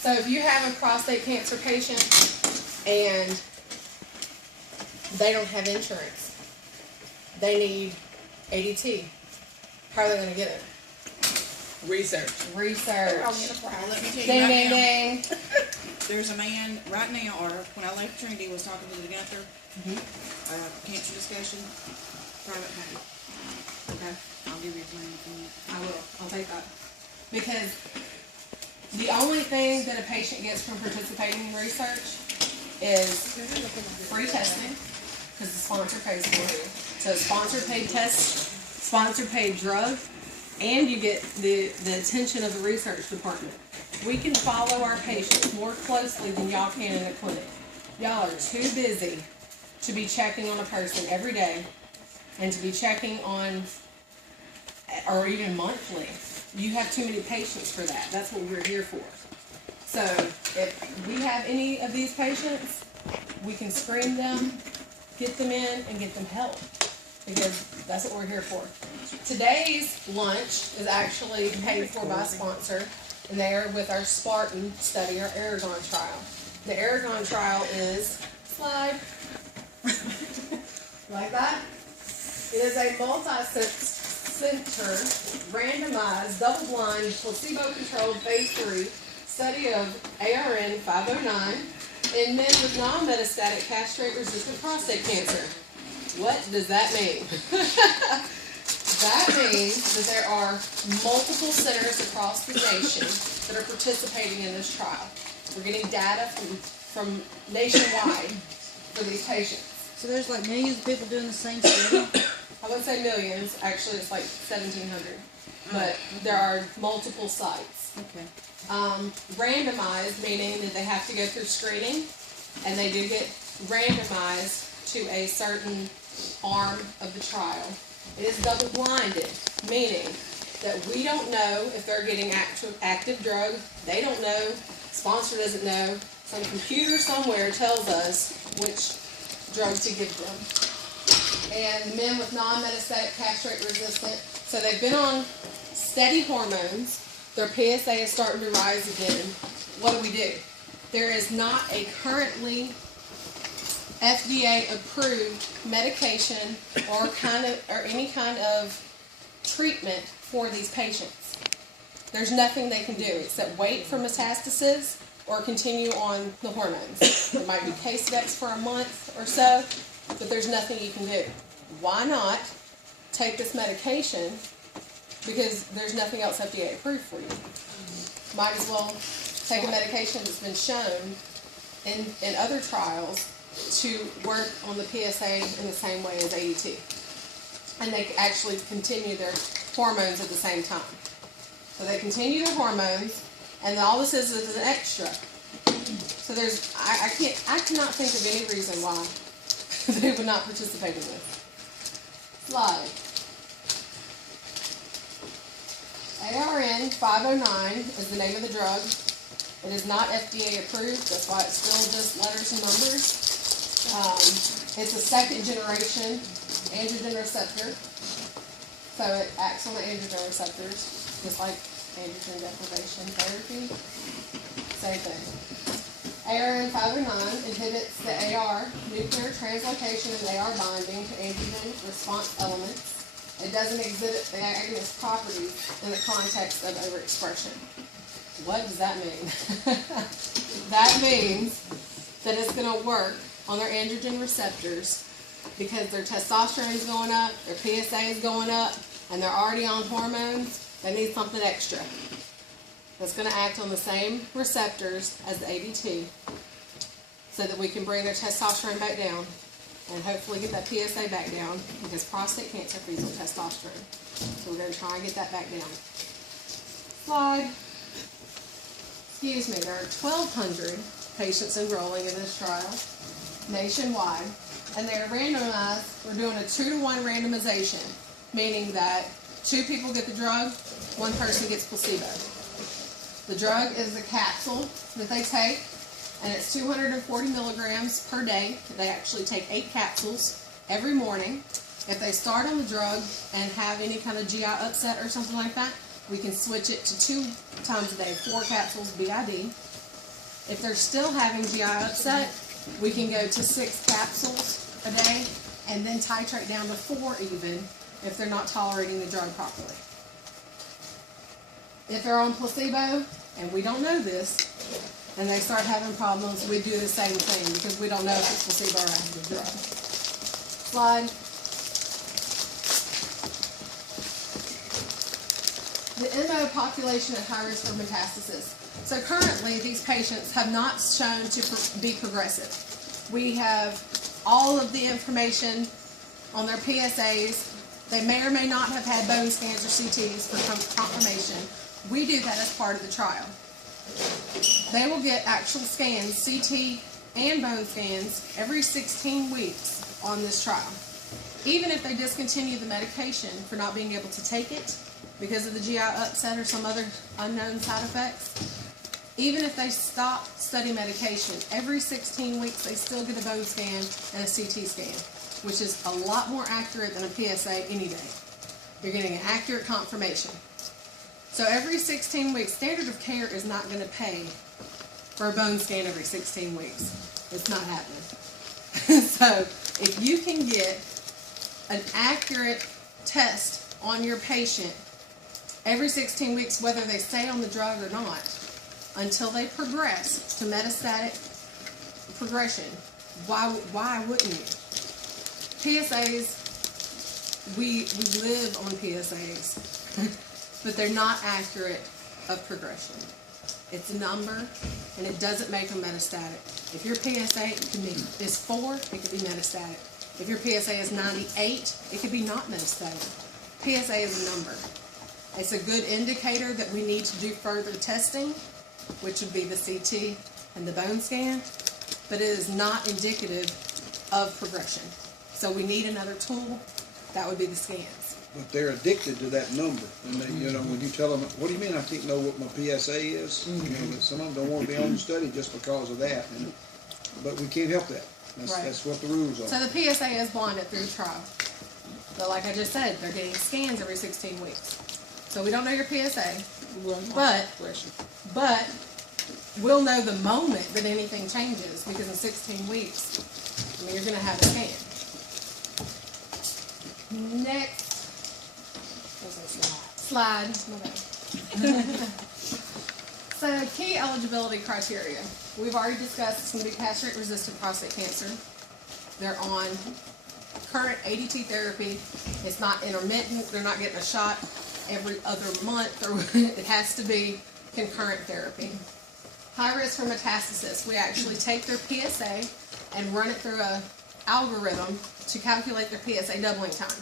So if you have a prostate cancer patient and they don't have insurance, they need ADT, how are they going to get it? Research. Research. Well, let me tell you Ding, right ding, now, ding. there's a man right now, or when I left Trinity, was talking to the Gunther, cancer discussion, private pay. Okay. I'll give you his name if you need. I will. I'll take that. Because the only thing that a patient gets from participating in research is free testing, because the sponsor pays for it. So sponsor paid test, sponsor paid drug, and you get the attention of the research department. We can follow our patients more closely than y'all can in a clinic. Y'all are too busy to be checking on a person every day and to be checking on, or even monthly. You have too many patients for that. That's what we're here for. So if we have any of these patients, we can screen them, get them in, and get them help, because that's what we're here for. Today's lunch is actually paid for by a sponsor, and they are with our Spartan study, our Aragon trial. The Aragon trial is, slide, like that. It is a multi-center, randomized, double-blind, placebo-controlled phase 3 study of ARN 509 in men with non-metastatic castrate-resistant prostate cancer. What does that mean? That means that there are multiple centers across the nation that are participating in this trial. We're getting data from nationwide for these patients. So there's like millions of people doing the same study? I wouldn't say millions, actually it's like 1,700, but there are multiple sites. Okay. Randomized, meaning that they have to go through screening, and they do get randomized to a certain arm of the trial. It is double-blinded, meaning that we don't know if they're getting active drug. They don't know. Sponsor doesn't know. Some computer somewhere tells us which drug to give them. And men with non-metastatic castrate-resistant, so they've been on steady hormones. Their PSA is starting to rise again. What do? There is not a currently FDA-approved medication or any kind of treatment for these patients. There's nothing they can do except wait for metastasis or continue on the hormones. There might be Casedex for a month or so, but there's nothing you can do. Why not take this medication? Because there's nothing else FDA approved for you. Might as well take a medication that's been shown in other trials to work on the PSA in the same way as ADT. And they actually continue their hormones at the same time. So they continue their hormones, and all this is an extra. So there's, I cannot think of any reason why they would not participate in this. Slide. ARN 509 is the name of the drug. It is not FDA approved, that's why it's still just letters and numbers. It's a second generation androgen receptor. So it acts on the androgen receptors, just like androgen deprivation therapy. Same thing. ARN 509 inhibits the AR nuclear translocation and AR binding to androgen response elements. It doesn't exhibit the agonist properties in the context of overexpression. What does that mean? That means that it's going to work on their androgen receptors because their testosterone is going up, their PSA is going up, and they're already on hormones. They need something extra that's going to act on the same receptors as the ADT so that we can bring their testosterone back down and hopefully get that PSA back down, because prostate cancer feeds on testosterone. So we're going to try and get that back down. Slide. Excuse me, there are 1,200 patients enrolling in this trial nationwide, and they're randomized. We're doing a 2-to-1 randomization, meaning that 2 people get the drug, 1 person gets placebo. The drug is a capsule that they take, and it's 240 milligrams per day. They actually take 8 capsules every morning. If they start on the drug and have any kind of GI upset or something like that, we can switch it to 2 times a day, 4 capsules BID. If they're still having GI upset, we can go to 6 capsules a day and then titrate down to 4 even if they're not tolerating the drug properly. If they're on placebo, and we don't know this, and they start having problems, we do the same thing because we don't know if it's placebo or active drug. Slide. The MO population at high risk for metastasis. So currently, these patients have not shown to be progressive. We have all of the information on their PSAs. They may or may not have had bone scans or CTs for confirmation. We do that as part of the trial. They will get actual scans, CT and bone scans, every 16 weeks on this trial. Even if they discontinue the medication for not being able to take it because of the GI upset or some other unknown side effects, even if they stop study medication, every 16 weeks they still get a bone scan and a CT scan, which is a lot more accurate than a PSA any day. You're getting an accurate confirmation. So every 16 weeks, standard of care is not going to pay for a bone scan every 16 weeks. It's not happening. So if you can get an accurate test on your patient every 16 weeks, whether they stay on the drug or not, until they progress to metastatic progression, why wouldn't you? PSAs, we live on PSAs. But they're not accurate of progression. It's a number, and it doesn't make them metastatic. If your PSA is 4, it could be metastatic. If your PSA is 98, it could be not metastatic. PSA is a number. It's a good indicator that we need to do further testing, which would be the CT and the bone scan, but it is not indicative of progression. So we need another tool. That would be the scans. But they're addicted to that number, and they, you know, when you tell them, "What do you mean I can't know what my PSA is?" You know, that some of them don't want to be on the study just because of that. And, but we can't help that. That's what the rules are. So the PSA is blinded through the trial. But like I just said, they're getting scans every 16 weeks. So we don't know your PSA, but we'll know the moment that anything changes because in 16 weeks, I mean, you're going to have a scan. Next slide. So key eligibility criteria. We've already discussed it's going to be castrate-resistant prostate cancer. They're on current ADT therapy. It's not intermittent. They're not getting a shot every other month. It has to be concurrent therapy. High risk for metastasis. We actually take their PSA and run it through an algorithm to calculate their PSA doubling time.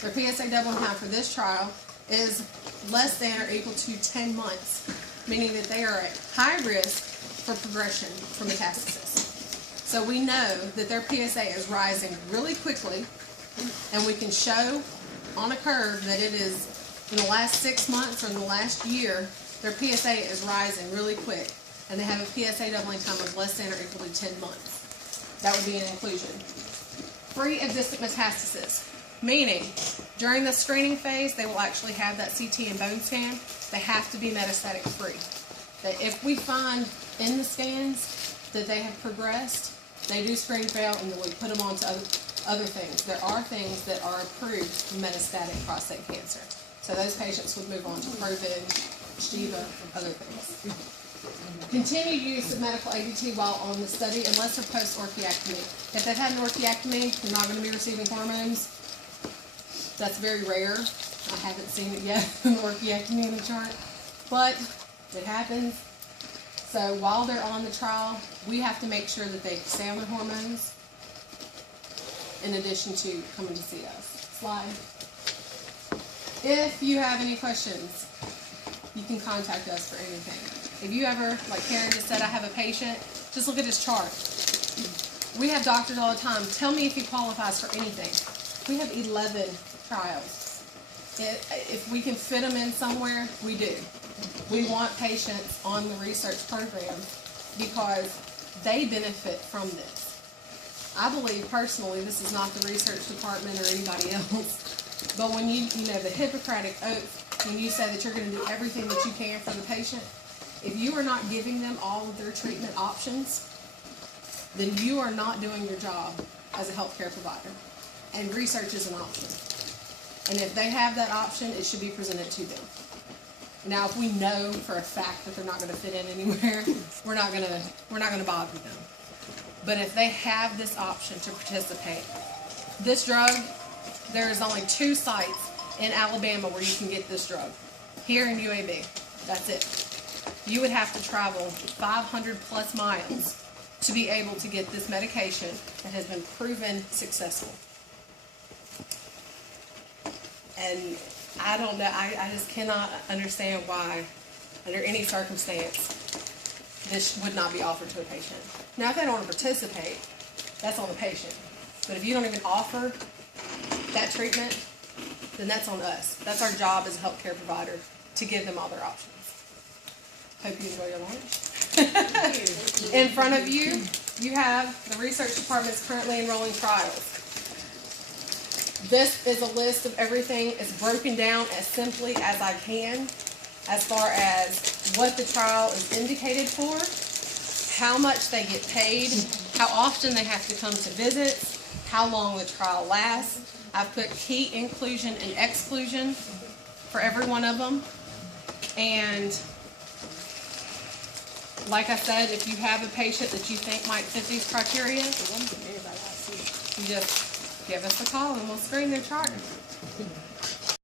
Their PSA doubling time for this trial is less than or equal to 10 months, meaning that they are at high risk for progression for metastasis. So we know that their PSA is rising really quickly, and we can show on a curve that it is in the last 6 months or in the last year, their PSA is rising really quick, and they have a PSA doubling time of less than or equal to 10 months. That would be an inclusion. Free of distant metastasis, meaning during the screening phase, they will actually have that CT and bone scan. They have to be metastatic free. That if we find in the scans that they have progressed, they do screen fail, and then we put them on to other things. There are things that are approved for metastatic prostate cancer. So those patients would move on to Provid, Shiva, other things. Continued use of medical ADT while on the study unless they're post-orchiectomy. If they've had an orchiectomy, they're not going to be receiving hormones. That's very rare. I haven't seen it yet, an orchiectomy in the chart, but it happens. So while they're on the trial, we have to make sure that they stay on their hormones in addition to coming to see us. Slide. If you have any questions, you can contact us for anything. If you ever, like Karen just said, I have a patient, just look at his chart. We have doctors all the time. Tell me if he qualifies for anything. We have 11 trials. If we can fit them in somewhere, we do. We want patients on the research program because they benefit from this. I believe personally this is not the research department or anybody else, but when you know the Hippocratic oath, when you say that you're going to do everything that you can for the patient, If you are not giving them all of their treatment options, then you are not doing your job as a healthcare provider. And research is an option. And if they have that option, it should be presented to them. Now, if we know for a fact that they're not going to fit in anywhere, we're not going to bother them. But if they have this option to participate, this drug, there is only 2 sites in Alabama where you can get this drug. Here in UAB. That's it. You would have to travel 500 plus miles to be able to get this medication that has been proven successful. And I don't know, I just cannot understand why, under any circumstance, this would not be offered to a patient. Now, if they don't want to participate, that's on the patient. But if you don't even offer that treatment, then that's on us. That's our job as a healthcare provider, to give them all their options. Hope you enjoy your lunch. In front of you, you have the research department's currently enrolling trials. This is a list of everything. It's broken down as simply as I can, as far as what the trial is indicated for, how much they get paid, how often they have to come to visits, how long the trial lasts. I've put key inclusion and exclusion for every one of them. And like I said, if you have a patient that you think might fit these criteria, you just give us a call and we'll screen their chart.